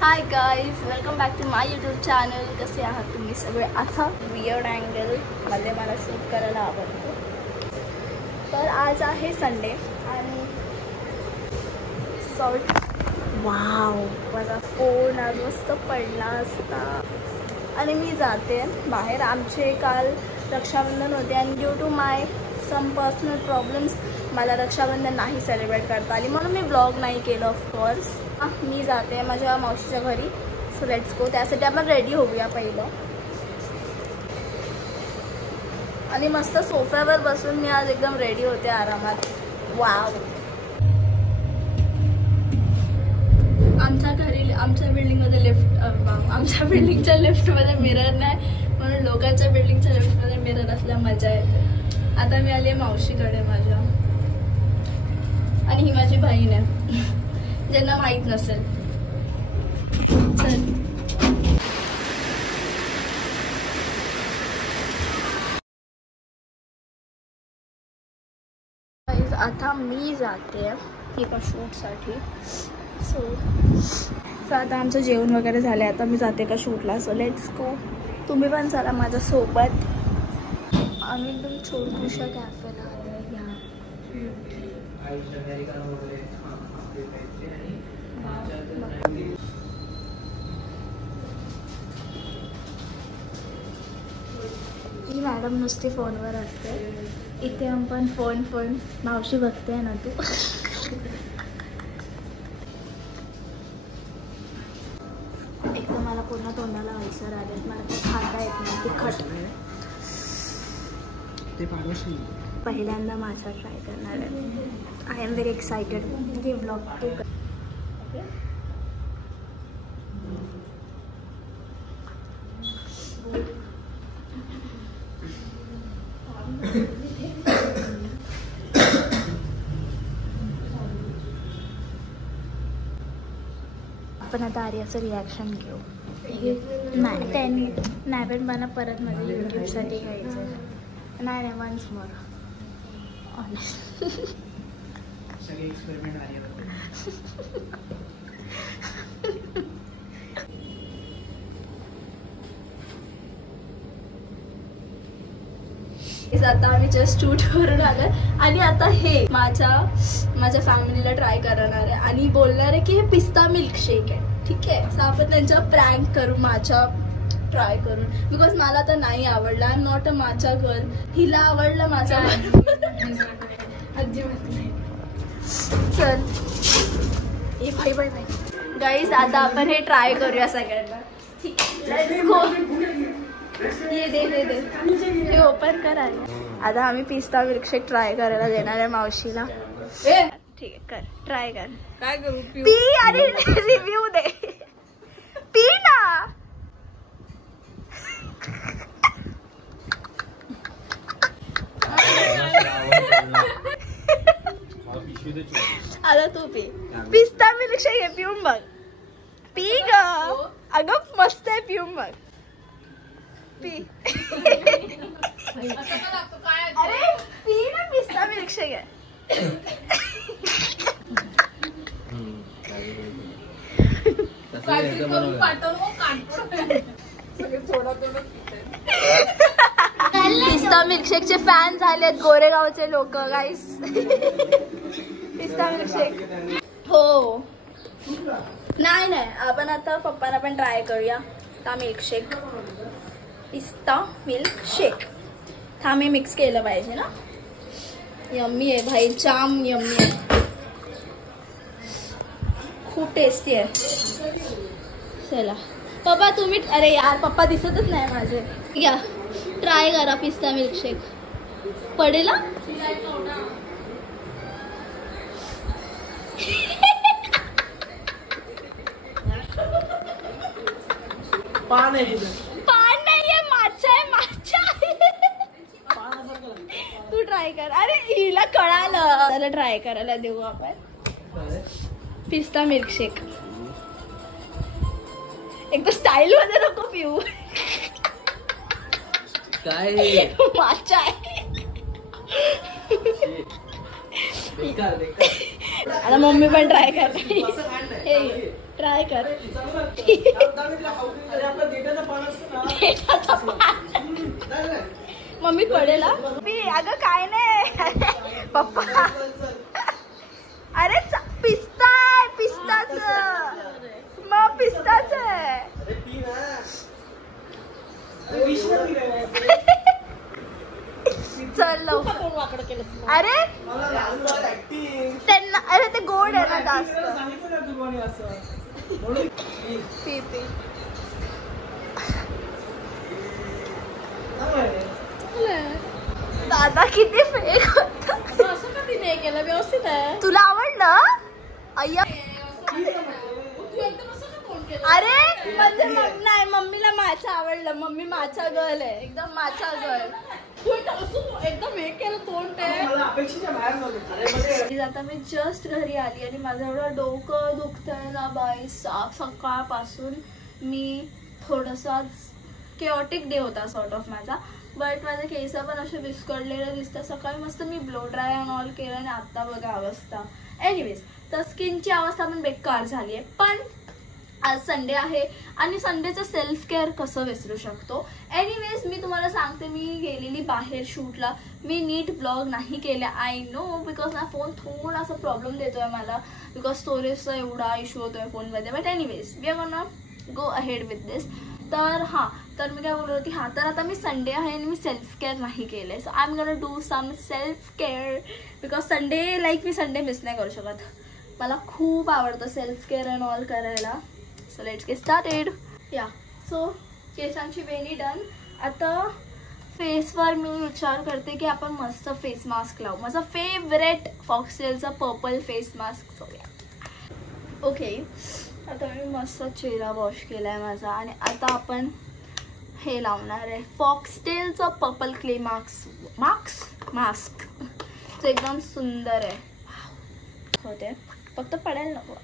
High guys, welcome back to my YouTube channel. कसे आहात तुम्ही सगळे? आता वियर्ड अँगलमध्ये मला शूट करायला आवडतो. तर आज आहे संडे आणि सॉल्ट वाव, माझा फोन आज मस्त पडला असता. आणि मी जाते बाहेर. आमचे काल रक्षाबंधन होते आणि due to my some personal problems मला रक्षाबंधन नाही सेलिब्रेट करता आली, म्हणून मी ब्लॉग नाही केलं. ऑफकोर्स मी जाते माझ्या मावशीच्या घरी. So let's go. त्यासाठी आपण रेडी होऊया पहिलं. आणि मस्त सोफ्यावर बसून मी आज एकदम रेडी होते आरामात. वाव. आमच्या बिल्डिंगमध्ये आमच्या बिल्डिंगच्या लिफ्टमध्ये मिरर नाही, म्हणून लोकांच्या बिल्डिंगच्या लिफ्टमध्ये मिरर असल्या मजा येते. आता मी आली आहे मावशीकडे माझ्या. आणि ही माझी बहीण आहे, ज्यांना माहीत नसेल. चल. आता मी जाते एका शूटसाठी. सो आता आमचं जेवण वगैरे झालं. आता मी जाते का शूटला. So let's go. तुम्ही पण चला माझ्यासोबत. आम्ही एकदम छोटूशा कॅफेला आलो आहे. ही मॅडम नुसती फोनवर असते. इथे आपण फोन मावशी बघते ना तू. एकदम मला पूर्ण तोंडाला अल्सर आले. मला काही खाता येत नाही तिखट. पहिल्यांदा मासा ट्राय करणार आहे. I am very excited. हे ब्लॉग तू कर. आपण आता आर्याचं रिॲक्शन घेऊ. नाही पण मला परत माझ्या यूट्यूबसाठी घ्यायचं आहे. नाही वन्स मोर ऑनेस्ट. आता आम्ही जस्ट शूट करून आलो आणि आता हे माझ्या फॅमिलीला ट्राय करणार आहे आणि बोलणार आहे की हे पिस्ता मिल्कशेक आहे. ठीक आहे. सो आपण त्यांच्या प्रँक करू माझ्या ट्राय करून. बिकॉज मला तर नाही आवडला. आय एम नॉट अ माझा गर्ल. हिला आवडलं माझा. अजिबात नाही. चल ए भाई गाईज, आता आपण हे ट्राय करूया सगळ्यांना. ठीक आहे. ये दे हे ओपन कर. आता आम्ही पिस्ता मिल्कशेक ट्राय करायला देणार आहे मावशीला. ठीक आहे, कर ट्राय कर. काय करू? पी आणि रिव्ह्यू दे. पी ना. आता तू पी. पिस्ता मिल्कशेक आहे, पिऊन बघ. पी ग. अगं मस्त आहे, पिऊन बघ. पी. अरे पी ना, पिस्ता मिल्कशेक आहे. पिस्ता मिल्कशेकचे फॅन झालेत गोरेगावचे लोक. गाईस पिस्ता मिल्कशेक. हो नाही आपण आता पप्पांना पण ट्राय करूया. पिस्ता मिल्कशेक. थांबे मिक्स केलं पाहिजे ना. यम्मी आहे भाई, जाम यम्मी आहे. खूप टेस्टी आहे. चला पप्पा तुम्ही. अरे यार पप्पा दिसतच नाही माझे. या ट्राय करा पिस्ता मिल्कशेक. पडेल पान नाहीये, माचा आहे. तू ट्राय कर. अरे हिला कळालं. त्याला ट्राय करायला देऊ आपण पिस्ता मिल्कशेक. एक तर स्टाईल मध्ये नको पिऊ. काय माचा आहे. आता मम्मी पण ट्राय करते. ट्राय कर. मम्मी पडेल. अगं काय नाही पप्पा. अरे पिस्ता आहे, पिस्ताच. मग पिस्ताच आहे. चल लवकर. अरे त्यांना अरे ते गोड आहे ना जास्त. P P. दादा किती फेक होता. असं कधी नाही केलं, व्यवस्थित आहे. तुला आवडलं. अय्या अरे म्हणजे नाही, मम्मीला माझं आवडलं. मम्मी माझा गर्ल आहे, एकदम माझा गर्ल. एकदम हे केलं तोंड आहे. आता मी जस्ट घरी आली आणि माझं एवढं डोकं दुखतंय ना बाई. सकाळपासून मी थोडासा केओटिक डे होता सॉर्ट ऑफ माझा. बट माझे केस पण असे विस्कळलेले दिसतात. सकाळी मस्त मी ब्लो ड्राय अँड ऑल केलं आणि आता बघा अवस्था. एनिवेज तर स्किनची अवस्था पण बेकार झाली आहे. पण आज संडे आहे आणि संडेचं सेल्फ केअर कसं विसरू शकतो. एनिवेज मी तुम्हाला सांगते, मी गेलेली बाहेर शूटला. मी नीट ब्लॉग नाही केला. आय नो बिकॉज माझा फोन थोडासा प्रॉब्लेम देतोय मला, बिकॉज स्टोरेजचा एवढा इश्यू होतोय फोनमध्ये. But anyways we are gonna go ahead with this. तर हां, तर मी काय बोलत होती. हां, तर आता मी संडे आहे आणि मी सेल्फ केअर नाही केलंय. So I am gonna do some self care because Sunday like me Sunday miss नाही करू शकत. मला खूप आवडतं सेल्फ केअर अँड ऑल करायला. So let's get started. Yeah so केसांची वेणी डन. आता फेसवर मी विचार करते की आपण मस्त फेस मास्क लावू. माझा फेवरेट फॉक्सटेलचा पर्पल फेस मास्क. सो या ओके. आता मी मस्त चेहरा वॉश केलाय माझा आणि आता आपण हे लावणार आहे फॉक्सटेलचा पर्पल क्ले मास्क. तो एकदम सुंदर आहे होते. फक्त पडायला नको.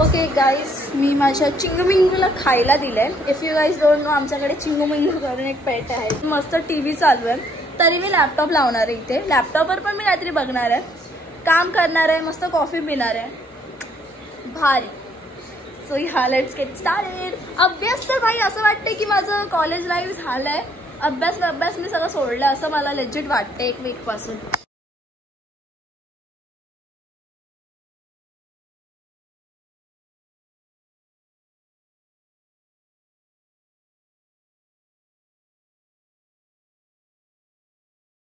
ओके गाईज, मी माझ्या चिंगुमिंगूला खायला दिलंय. If you guys don't know, आमच्याकडे चिंगुमिंगू करून एक पेट आहे. मस्त टीव्ही चालू आहे, तरी मी लॅपटॉप लावणार आहे इथे. लॅपटॉपवर पण मी काहीतरी बघणार आहे, काम करणार आहे, मस्त कॉफी पिणार आहे. भारी. सो ह्या लेट्स गेट स्टार्टेड. अभ्यास तर भाई असं वाटतंय की माझं कॉलेज लाईफ झालंय. अभ्यास मी सगळं सोडलं असं मला लेजिट वाटतं एक वीक पासून.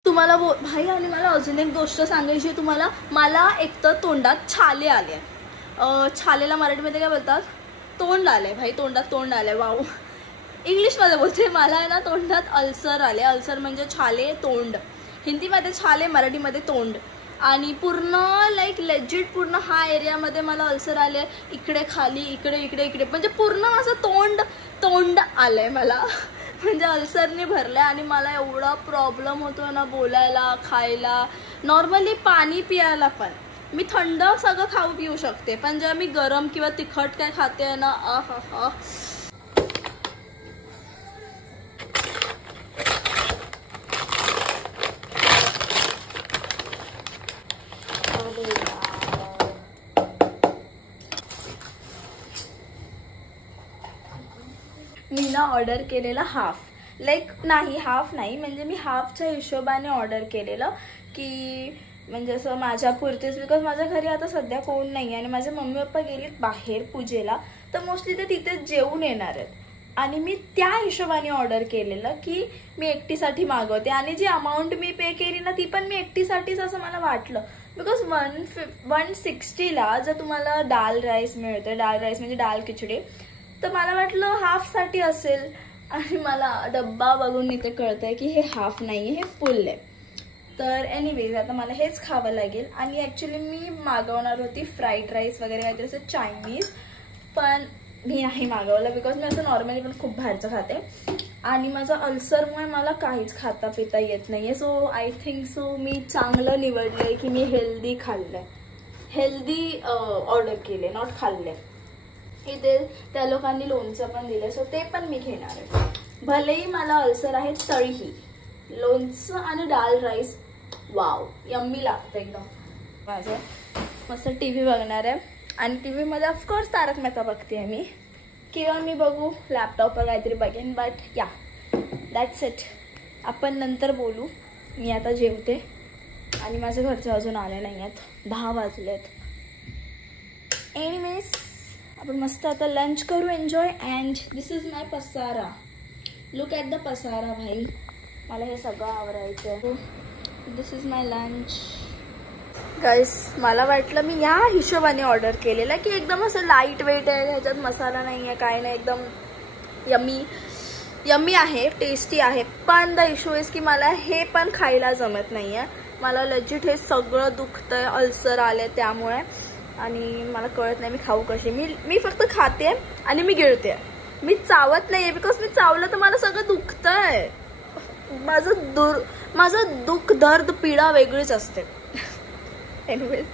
तुम्हाला भाई आणि मला अजून एक गोष्ट सांगायची आहे तुम्हाला. मला एकतर तोंडात छाले आले. छालेला मराठीमध्ये काय बोलतात? तोंड आले भाई. तोंडात तोंड आले. वाव, इंग्लिशमध्ये बोलते. मला आहे ना तोंडात अल्सर आले. अल्सर म्हणजे छाले, तोंड. हिंदीमध्ये छाले, मराठीमध्ये तोंड. आणि पूर्ण लाईक लेजिट पूर्ण हा एरियामध्ये मला अल्सर आले. इकडे खाली, इकडे इकडे इकडे, म्हणजे पूर्ण असं तोंड आलंय मला. म्हणजे अल्सरने भरलंय आणि मला एवढा प्रॉब्लेम होतो ना बोलायला, खायला, नॉर्मली पाणी पियायला पण. मी थंड सगळं खाऊ पिऊ शकते, पण जेव्हा मी गरम किंवा तिखट काय खाते ना, आहा. मी ना ऑर्डर केलेला हाफ, लाईक नाही हाफ नाही, म्हणजे मी हाफच्या हिशोबाने ऑर्डर केलेलं की म्हणजे असं माझ्या पुरतेच. बिकॉज माझ्या घरी आता सध्या कोण नाही आणि माझे मम्मी पप्पा गेलीत बाहेर पूजेला, तर मोस्टली ते तिथेच जेवून येणार आहेत. आणि मी त्या हिशोबाने ऑर्डर केलेलं की मी एकटीसाठी मागवते. आणि जी अमाऊंट मी पे केली ना ती पण मी एकटीसाठीच असं मला वाटलं. बिकॉज 160ला जर तुम्हाला दाल राईस मिळतं, दाल राईस म्हणजे दाल खिचडी, तर मला वाटलं हाफसाठी असेल. आणि मला डब्बा बघून इथे कळतंय की हे हाफ नाही आहे, हे फुल आहे. तर एनिवेज आता मला हेच खावं लागेल. आणि ॲक्च्युली मी मागवणार होती फ्राईड राईस वगैरे काहीतरी असं चायनीज, पण मी नाही मागवलं बिकॉज मी असं नॉर्मली पण खूप बाहेरचं खाते आणि माझा अल्सरमुळे मला काहीच खाता पिता येत नाही आहे. सो आय थिंक सो मी चांगलं निवडलं आहे की मी हेल्दी खाल्लं आहे, हेल्दी ऑर्डर केले, नॉट खाल्ले. इथे त्या लोकांनी लोणचं पण दिलं, सो ते पण मी घेणार आहे. भलेही मला अल्सर आहे तरीही लोणचं आणि डाल राईस वाव यम्मी लागतं एकदम. माझं मस्त टीव्ही बघणार आहे आणि टीव्ही मध्ये ऑफकोर्स तारक मेहता बघते मी किंवा मी बघू लॅपटॉपवर काहीतरी बघेन. बट या दॅट्स इट. आपण नंतर बोलू. मी आता जेवते आणि माझे घरचे अजून आले नाही आहेत. 10 वाजलेत. एनिवेज आपण मस्त आता लंच करू एन्जॉय. अँड दिस इज माय पसारा. लुक ॲट द पसारा भाई. मला हे सगळं आवरायचं. दिस इज माय लंच. गाईस मला वाटलं मी या हिशोबाने ऑर्डर केलेलं की एकदम असं लाईट वेट आहे, ह्याच्यात मसाला नाही आहे काय नाही, एकदम यम्मी आहे, टेस्टी आहे. पण द इशू इज की मला हे पण खायला जमत नाही आहे. मला लेजिट हे सगळं दुखतंय, अल्सर आले त्यामुळे. आणि मला कळत नाही मी खाऊ कशी. मी फक्त खाते आणि मी गिळते. मी चावत नाही आहे बिकॉज मी चावलं तर मला सगळं दुखतंय. माझं दुःख दर्द पीडा वेगळीच असते. एनिवेज